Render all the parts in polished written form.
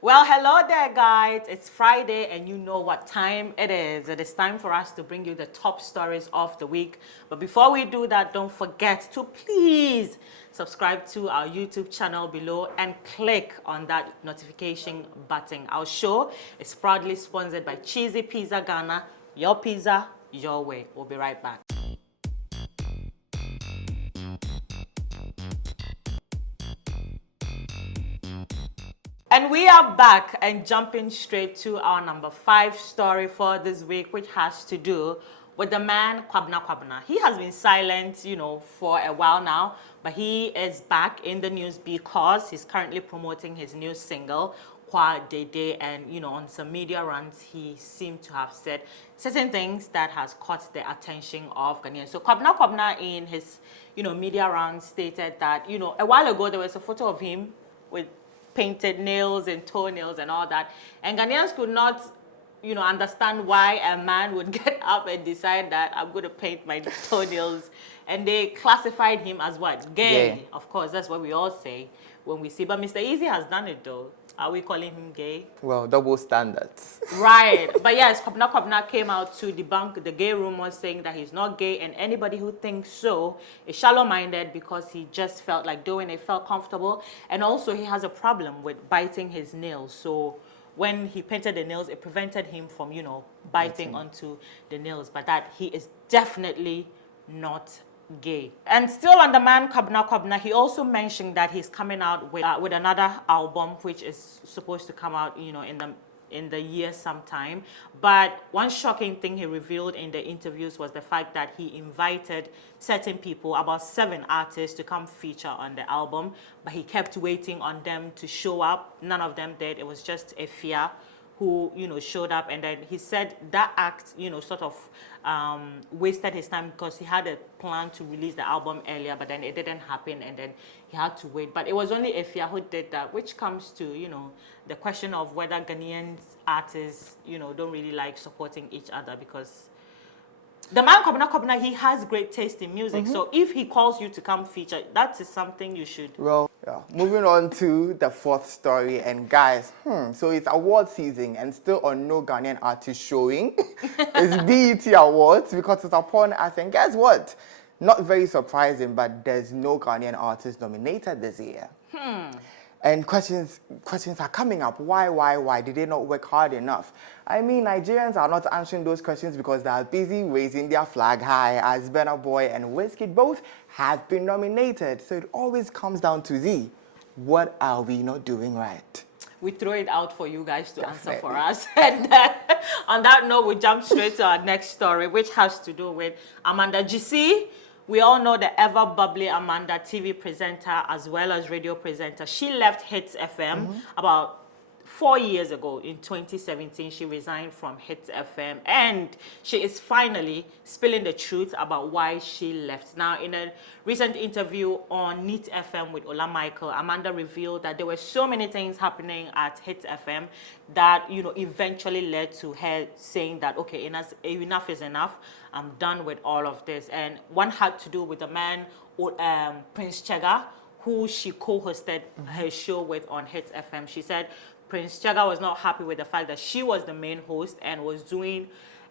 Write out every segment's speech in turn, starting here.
Well, hello there, guys. It's Friday, and you know what time it is. It is time for us to bring you the top stories of the week. But before we do that, don't forget to please subscribe to our YouTube channel below and click on that notification button. Our show is proudly sponsored by Cheesy Pizza Ghana. Your pizza, your way. We'll be right back. And we are back and jumping straight to our number 5 story for this week, which has to do with the man Kwabena. He has been silent, for a while now, but he is back in the news because he's currently promoting his new single, Kwa Dede, and on some media runs, he seemed to have said certain things that has caught the attention of Ghanaians. So Kwabena in his, media rounds stated that, a while ago there was a photo of him with painted nails and toenails and all that. And Ghanaians could not, understand why a man would get up and decide that I'm going to paint my toenails. And they classified him as what? Gay. Of course, that's what we all say when we see. But Mr. Easy has done it though. Are we calling him gay? Well, double standards. Right. But yes, Kwabena came out to debunk the gay rumors, saying that he's not gay, and anybody who thinks so is shallow-minded because he just felt like doing it, felt comfortable. And also he has a problem with biting his nails. So when he painted the nails, it prevented him from, biting onto the nails. But that he is definitely not gay. And still on the man Kwabena, he also mentioned that he's coming out with another album, which is supposed to come out, in the year sometime. But one shocking thing he revealed in the interviews was the fact that he invited certain people, about 7 artists, to come feature on the album, but he kept waiting on them to show up. None of them did. It was just Efia who, showed up, and then he said that act, sort of wasted his time because he had a plan to release the album earlier, but then it didn't happen, and then he had to wait. But it was only Efia who did that, which comes to, the question of whether Ghanaian artists, don't really like supporting each other, because the man Kwabena, he has great taste in music. So if he calls you to come feature, that is something you should. Well, yeah. Moving on to the 4th story, and guys, so it's award season and still on no Ghanaian artist showing. It's BET Awards because it's upon us, and guess what? Not very surprising, but there's no Ghanaian artist nominated this year. And questions are coming up. Why? Did they not work hard enough? I mean, Nigerians are not answering those questions because they are busy raising their flag high, as Burna Boy and Wizkid both have been nominated. So it always comes down to what are we not doing right? We throw it out for you guys to answer for us. And on that note, we jump straight to our next story, which has to do with Amanda GC. We all know the ever-bubbly Amanda, TV presenter as well as radio presenter. She left Hits FM about 4 years ago. In 2017, she resigned from Hits FM, and she is finally spilling the truth about why she left. Now, in a recent interview on Neat FM with Ola Michael, Amanda revealed that there were so many things happening at Hits FM that, eventually led to her saying that, okay, enough is enough. I'm done with all of this. And one had to do with the man, Prince Chega, who she co-hosted her show with on Hits FM. She said Prince Chega was not happy with the fact that she was the main host and was doing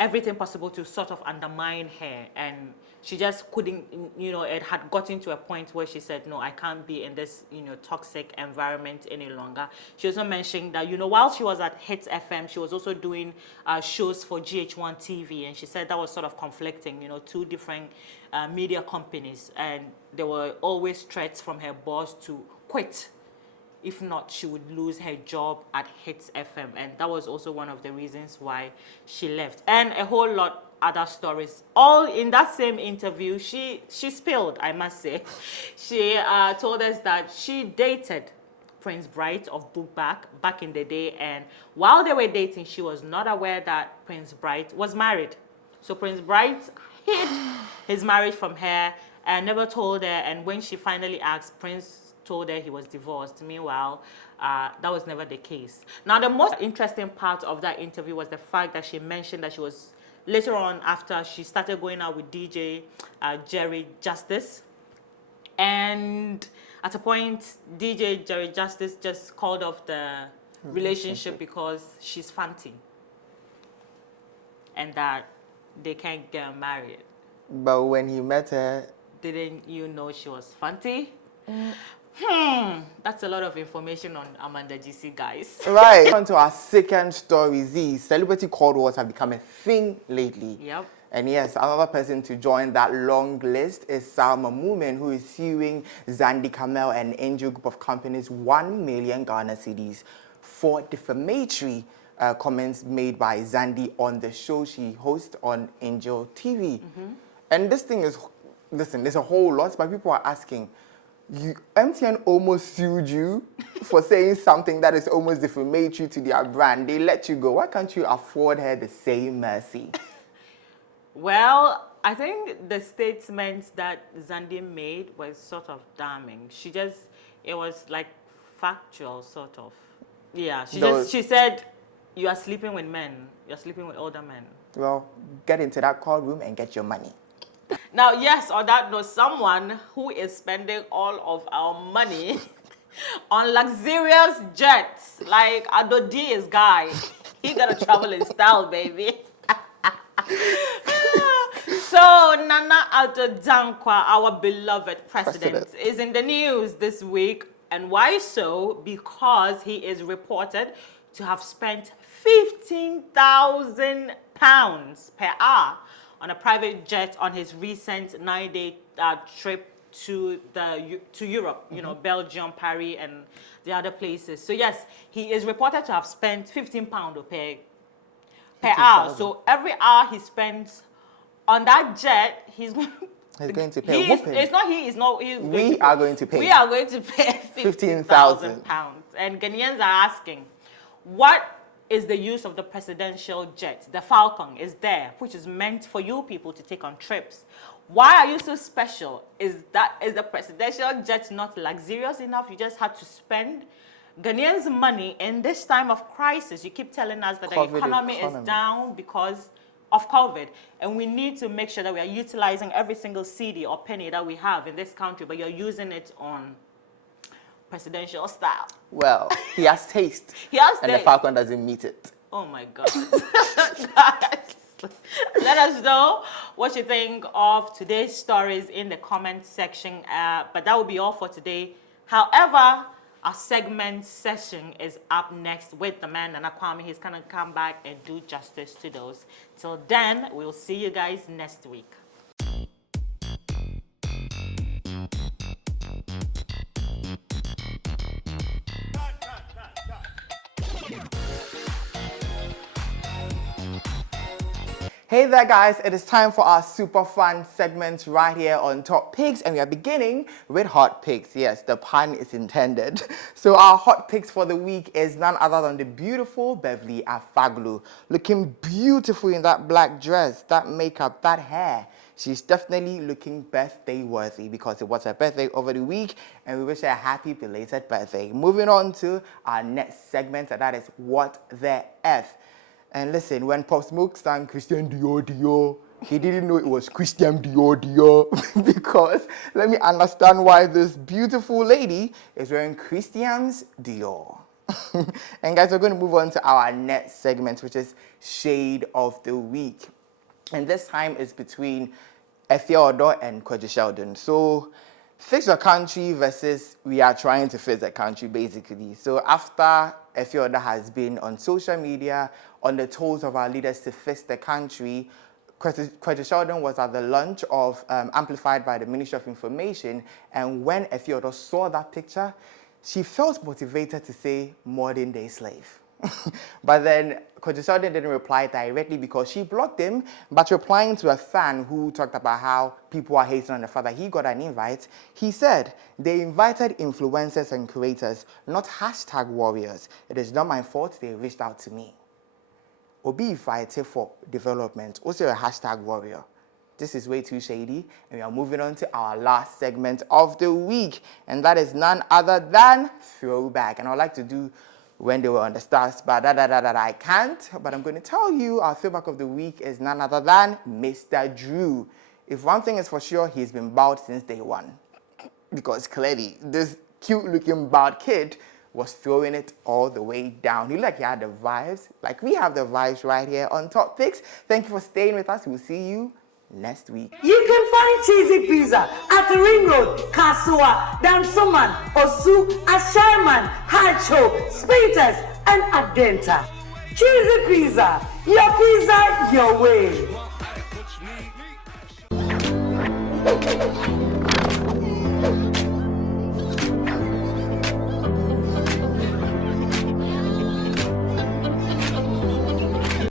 everything possible to sort of undermine her. And she just couldn't, it had gotten to a point where she said, no, I can't be in this, toxic environment any longer. She also mentioned that, while she was at Hits FM, she was also doing shows for GH1 TV. And she said that was sort of conflicting, 2 different media companies. And there were always threats from her boss to quit. If not, she would lose her job at Hits FM. And that was also one of the reasons why she left. And a whole lot other stories. All in that same interview, she spilled, I must say. She told us that she dated Prince Bright of Bookback back in the day. And while they were dating, she was not aware that Prince Bright was married. So Prince Bright hid his marriage from her and never told her. And when she finally asked, Prince told her he was divorced. Meanwhile, that was never the case. Now, the most interesting part of that interview was the fact that she mentioned that she was, later on after she started going out with DJ Jerry Justice. And at a point, DJ Jerry Justice just called off the relationship because she's fancy. And that they can't get married. But when he met her, Didn't you know she was fancy? That's a lot of information on Amanda GC, guys. right. On to our second story, Z. Celebrity cold wars have become a thing lately. Yep. And yes, another person to join that long list is Salma Moomin, who is suing Zandi Kamel and Angel Group of Companies 1 million Ghana cedis for defamatory comments made by Zandi on the show she hosts on Angel TV. And this thing is, listen, there's a whole lot, but people are asking, MTN almost sued you for saying something that is almost defamatory to their brand. They let you go. Why can't you afford her the same mercy? Well, I think the statements that Zandi made was sort of damning. It was like factual, sort of. Yeah, she said, you are sleeping with men. You're sleeping with older men. Well, get into that courtroom and get your money. Now, yes, on that note, someone who is spending all of our money on luxurious jets, like Adodi's guy, he gotta travel in style, baby. So, Nana Manquah, our beloved president, is in the news this week. And why so? Because he is reported to have spent £15,000 per hour on a private jet on his recent 9-day trip to Europe, you know, Belgium, Paris, and the other places. So yes, he is reported to have spent £15 per hour. So every hour he spends on that jet, he's going to pay. We are going to pay £15,000. And Ghanaians are asking, what is the use of the presidential jet? The Falcon is there, which is meant for you people to take on trips. Why are you so special? Is the presidential jet not luxurious enough? You just had to spend Ghanaians' money in this time of crisis. You keep telling us that the economy is down because of COVID, and we need to make sure that we are utilizing every single cedi or penny that we have in this country, but you're using it on presidential style. Well, he has taste. And the Falcon doesn't meet it. Oh my God. Let us know what you think of today's stories in the comment section. But that will be all for today. However, our segment session is up next with the man, Nana Kwame. He's going to come back and do justice to those. Till then, we'll see you guys next week. Hey there guys, it is time for our super fun segment right here on Top Picks, and we are beginning with Hot Picks. Yes, the pun is intended. So our Hot Picks for the week is none other than the beautiful Beverly Afaglu, looking beautiful in that black dress, that makeup, that hair. She's definitely looking birthday worthy because it was her birthday over the week, and we wish her a happy belated birthday. Moving on to our next segment, and that is What the F. And listen, when Pop Smoke sang Christian Dior Dior, he didn't know it was Christian Dior Dior because let me understand why this beautiful lady is wearing Christian's Dior. And guys, we're going to move on to our next segment, which is Shade of the Week. And this time is between Akufo-Addo and Kwadwo Sheldon. So fix your country versus we are trying to fix the country, basically. So after Akufo-Addo has been on social media on the toes of our leaders to fix the country, Kwadwo Sheldon was at the launch of Amplified by the Ministry of Information, and when Akufo-Addo saw that picture, she felt motivated to say modern day slave. But then Kwadwo Sheldon didn't reply directly because she blocked him, but replying to a fan who talked about how people are hating on the fact that he got an invite, he said, they invited influencers and creators, not hashtag warriors. It is not my fault they reached out to me. Obi invited for development, also a hashtag warrior. This is way too shady, and we are moving on to our last segment of the week, and that is none other than Throwback. And I'd like to do When They Were on the Stars, but I can't. But I'm going to tell you our Throwback of the week is none other than Mr. Drew. If one thing is for sure, he's been bald since day one. Because clearly, this cute-looking bald kid was throwing it all the way down. He looked like he had the vibes. Like we have the vibes right here on Top Picks. Thank you for staying with us. We'll see you next week. You can find Cheesy Pizza at the Ring Road, Kasua, Dansoman, Osu, Asherman, Hacho, Spintex, and Adenta. Cheesy Pizza, your way.